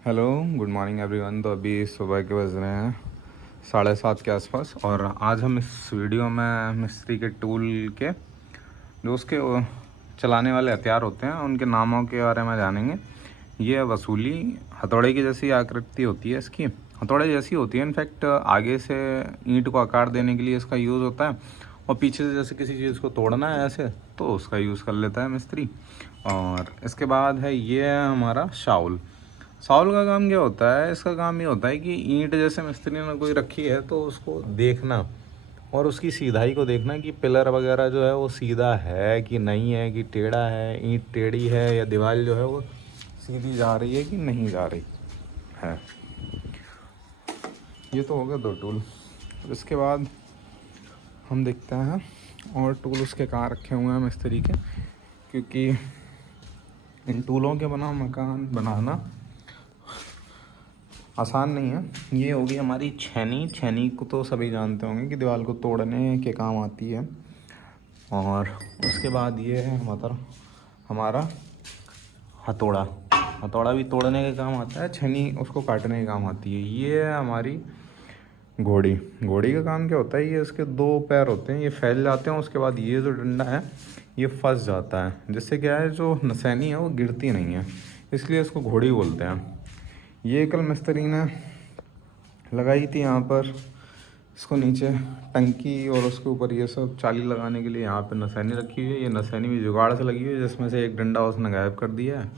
Hello, good morning everyone. तो अभी सुबह के बज रहे हैं 7:30 के आसपास, और आज हम इस वीडियो में मिस्त्री के टूल के जो उसके चलाने वाले हथियार होते हैं उनके नामों के बारे में जानेंगे। ये वसूली हथौड़े की जैसी आकृति होती है, इसकी हथौड़े जैसी होती है। इनफैक्ट आगे से ईंट को आकार देने के लिए इसका यूज़ होता है, और पीछे से जैसे किसी चीज़ को तोड़ना है ऐसे, तो उसका यूज़ कर लेता है मिस्त्री। और इसके बाद है ये है हमारा शाउल। साउल का काम क्या होता है? इसका काम ये होता है कि ईंट जैसे मिस्त्री ने कोई रखी है तो उसको देखना और उसकी सीधाई को देखना कि पिलर वगैरह जो है वो सीधा है कि नहीं है, कि टेढ़ा है, ईंट टेढ़ी है, या दीवार जो है वो सीधी जा रही है कि नहीं जा रही है। ये तो हो गए दो टूल। और इसके बाद हम देखते हैं और टूल उसके कहाँ रखे हुए हैं मिस्त्री के, क्योंकि इन टूलों के बना मकान बनाना आसान नहीं है। ये होगी हमारी छेनी। छेनी को तो सभी जानते होंगे कि दीवार को तोड़ने के काम आती है। और उसके बाद ये है हमारा हथौड़ा। हथौड़ा भी तोड़ने के काम आता है, छेनी उसको काटने के काम आती है। ये है हमारी घोड़ी। घोड़ी का काम क्या होता है? ये इसके दो पैर होते हैं, ये फैल जाते हैं, उसके बाद ये जो डंडा है ये फंस जाता है, जिससे क्या है जो नसैनी है वो गिरती नहीं है, इसलिए इसको घोड़ी बोलते हैं। ये कल मिस्त्री ने लगाई थी यहाँ पर, इसको नीचे टंकी और उसके ऊपर ये सब चाली लगाने के लिए यहाँ पे नसैनी रखी हुई है। ये नसैनी भी जुगाड़ से लगी हुई है, जिसमें से एक डंडा उसने गायब कर दिया है।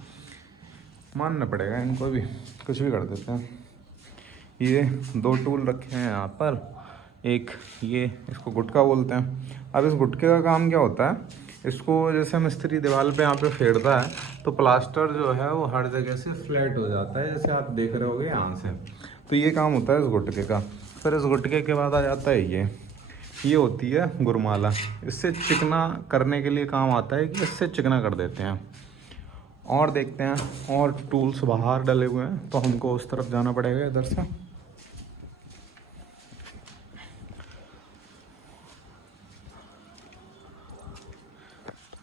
मानना पड़ेगा इनको भी, कुछ भी कर देते हैं। ये दो टूल रखे हैं यहाँ पर। एक ये, इसको गुटका बोलते हैं। अब इस गुटके का काम क्या होता है? इसको जैसे मिस्त्री दीवार पे यहाँ पे फेरता है तो प्लास्टर जो है वो हर जगह से फ्लैट हो जाता है, जैसे आप देख रहे होगे यहाँ से। तो ये काम होता है इस गुटके का। फिर इस गुटके के बाद आ जाता है ये होती है गुरमाला। इससे चिकना करने के लिए काम आता है, कि इससे चिकना कर देते हैं। और देखते हैं और टूल्स बाहर डले हुए हैं, तो हमको उस तरफ जाना पड़ेगा इधर से।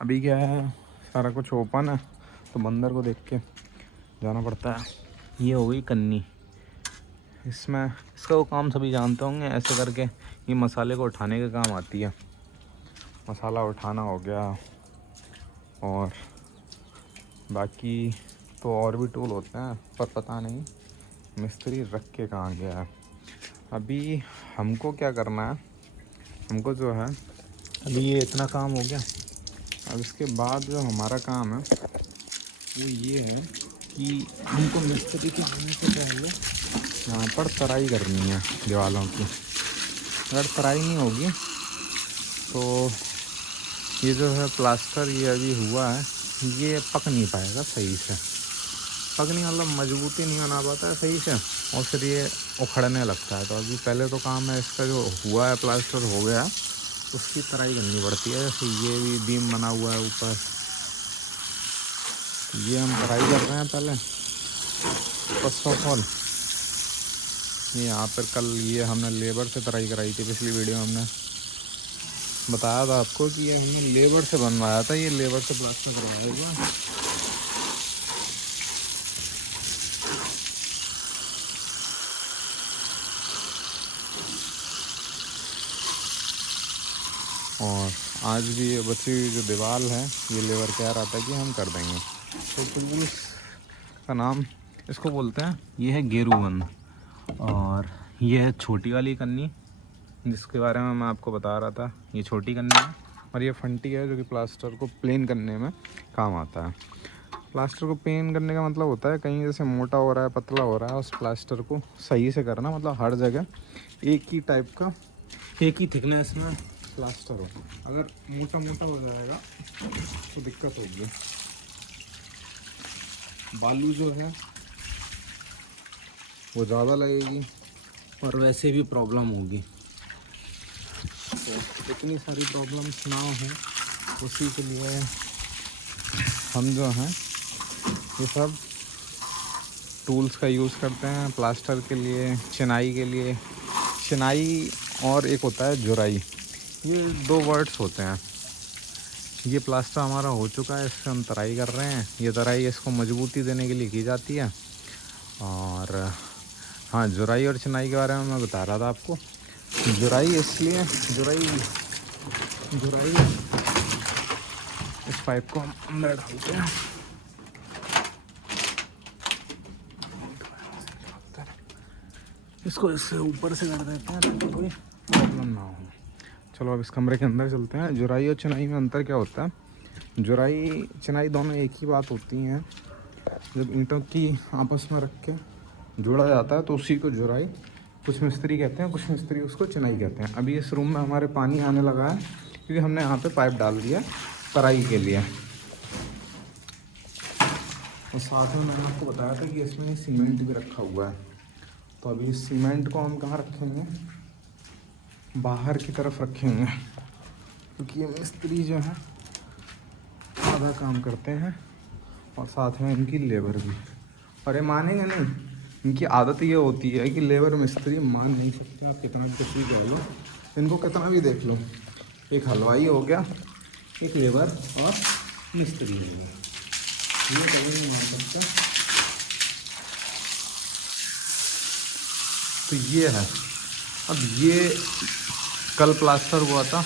अभी क्या है, सारा कुछ ओपन है, तो बंदर को देख के जाना पड़ता है। ये हो गई कन्नी। इसमें इसका वो काम सभी जानते होंगे, ऐसे करके ये मसाले को उठाने के काम आती है। मसाला उठाना हो गया, और बाकी तो और भी टूल होते हैं, पर पता नहीं मिस्त्री रख के कहाँ गया है। अभी हमको क्या करना है, हमको जो है अभी ये इतना काम हो गया। अब इसके बाद जो हमारा काम है वो ये है कि हमको मिस्त्री के आने से पहले यहाँ पर तराई करनी है दीवारों की। अगर तराई नहीं होगी तो ये जो है प्लास्टर ये अभी हुआ है, ये पक नहीं पाएगा सही से। पक नहीं मतलब मजबूती नहीं बना पाता है सही से, और फिर ये उखड़ने लगता है। तो अभी पहले तो काम है इसका, जो हुआ है प्लास्टर हो गया, उसकी तराई करनी पड़ती है। जैसे ये भी बीम बना हुआ है ऊपर, ये हम तराई कर रहे हैं पहले फर्स्ट ऑफ ऑल। ये यहाँ पर कल ये हमने लेबर से तराई कराई थी, पिछली वीडियो में हमने बताया था आपको कि ये हमने लेबर से बनवाया था, ये लेबर से प्लास्टर करवाएगा। और आज भी ये बची हुई जो दीवार है ये लेबर कह रहा था कि हम कर देंगे। तो टूल्स का नाम इसको बोलते हैं, ये है गेरू 1। और ये है छोटी वाली कन्नी, जिसके बारे में मैं आपको बता रहा था। ये छोटी कन्नी है, और ये फंटी है जो कि प्लास्टर को प्लेन करने में काम आता है। प्लास्टर को प्लेन करने का मतलब होता है कहीं जैसे मोटा हो रहा है, पतला हो रहा है, उस प्लास्टर को सही से करना, मतलब हर जगह एक ही टाइप का, एक ही थिकनेस में प्लास्टर हो। अगर मोटा मोटा हो जाएगा तो दिक्कत होगी। बालू जो है वो ज़्यादा लगेगी, और वैसे भी प्रॉब्लम होगी। तो इतनी सारी प्रॉब्लम्स ना हो, उसी के लिए हम जो हैं ये सब टूल्स का यूज़ करते हैं प्लास्टर के लिए, चिनाई के लिए। चिनाई और एक होता है जुराई, ये दो वर्ड्स होते हैं। ये प्लास्टर हमारा हो चुका है, इससे हम तराई कर रहे हैं। ये तराई इसको मजबूती देने के लिए की जाती है। और हाँ, जुराई और चिनाई के बारे में मैं बता रहा था आपको। जुराई इसलिए, जुराई इस पाइप को हम अंदर डालते हैं, इसको इससे ऊपर से कर देते हैं ताकि कोई प्रॉब्लम ना हो। चलो अब इस कमरे के अंदर चलते हैं। जुराई और चिनाई में अंतर क्या होता है? जुराई चिनाई दोनों एक ही बात होती हैं। जब ईंटों की आपस में रख के जोड़ा जाता है तो उसी को जुराई कुछ मिस्त्री कहते हैं, कुछ मिस्त्री उसको चिनाई कहते हैं। अभी इस रूम में हमारे पानी आने लगा है क्योंकि हमने यहाँ पे पाइप डाल दिया तराई के लिए। और साथ में मैंने आपको बताया था कि इसमें सीमेंट भी रखा हुआ है। तो अभी इस सीमेंट को हम कहाँ रखेंगे? बाहर की तरफ रखेंगे, क्योंकि ये मिस्त्री जो है आधा काम करते हैं और साथ में इनकी लेबर भी। और ये मानेंगे नहीं, इनकी आदत ये होती है कि लेबर मिस्त्री मान नहीं सकते। आप कितना भी कुछ भी कह लो, इनको कितना भी देख लो, एक हलवाई हो गया, एक लेबर और मिस्त्री हो गया, ये कभी नहीं मान सकता। तो ये है। अब ये कल प्लास्टर हुआ था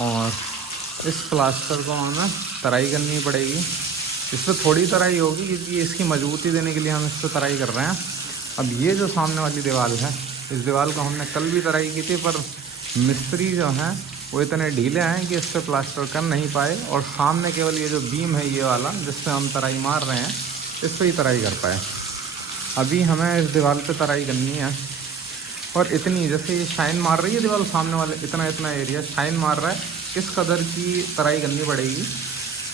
और इस प्लास्टर को हमें तराई करनी पड़ेगी। इस पर थोड़ी तराई होगी क्योंकि इसकी मजबूती देने के लिए हम इस पर तराई कर रहे हैं। अब ये जो सामने वाली दीवार है, इस दीवार को हमने कल भी तराई की थी, पर मिस्त्री जो हैं वो इतने ढीले हैं कि इस पर प्लास्टर कर नहीं पाए। और सामने केवल ये जो बीम है ये वाला जिससे हम तराई मार रहे हैं, इस पर ही तराई कर पाए। अभी हमें इस दीवार पे तराई करनी है और इतनी, जैसे ये शाइन मार रही है दीवार सामने वाले, इतना एरिया शाइन मार रहा है, इस कदर की तराई करनी पड़ेगी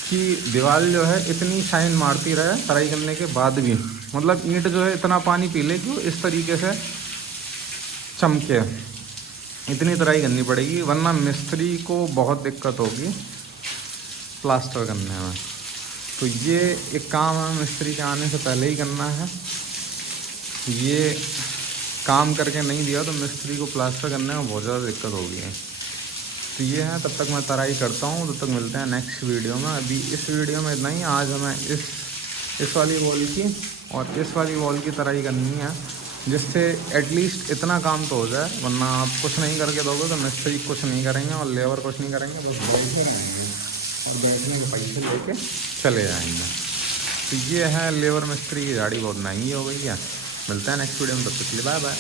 कि दीवार जो है इतनी शाइन मारती रहे तराई करने के बाद भी। मतलब ईंट जो है इतना पानी पी ले कि वो इस तरीके से चमके, इतनी तराई करनी पड़ेगी, वरना मिस्त्री को बहुत दिक्कत होगी प्लास्टर करने में। तो ये एक काम है मिस्त्री के आने से पहले ही करना है। ये काम करके नहीं दिया तो मिस्त्री को प्लास्टर करने में बहुत ज़्यादा दिक्कत होगी। तो ये है, तब तक मैं तराई करता हूँ, तब तक मिलते हैं नेक्स्ट वीडियो में। अभी इस वीडियो में इतना ही। आज हमें इस वाली वॉल की और इस वाली वॉल की तराई करनी है, जिससे एटलीस्ट इतना काम तो हो जाए, वरना आप कुछ नहीं करके दोगे तो मिस्त्री कुछ नहीं करेंगे और लेबर कुछ नहीं करेंगे, बस बैठे रहेंगे और बैठने के पैसे लेके चले जाएंगे। तो ये है, लेबर मिस्त्री की गाड़ी बहुत महंगी हो गई है। मिलते हैं नेक्स्ट वीडियो में, तब तक के लिए बाय बाय।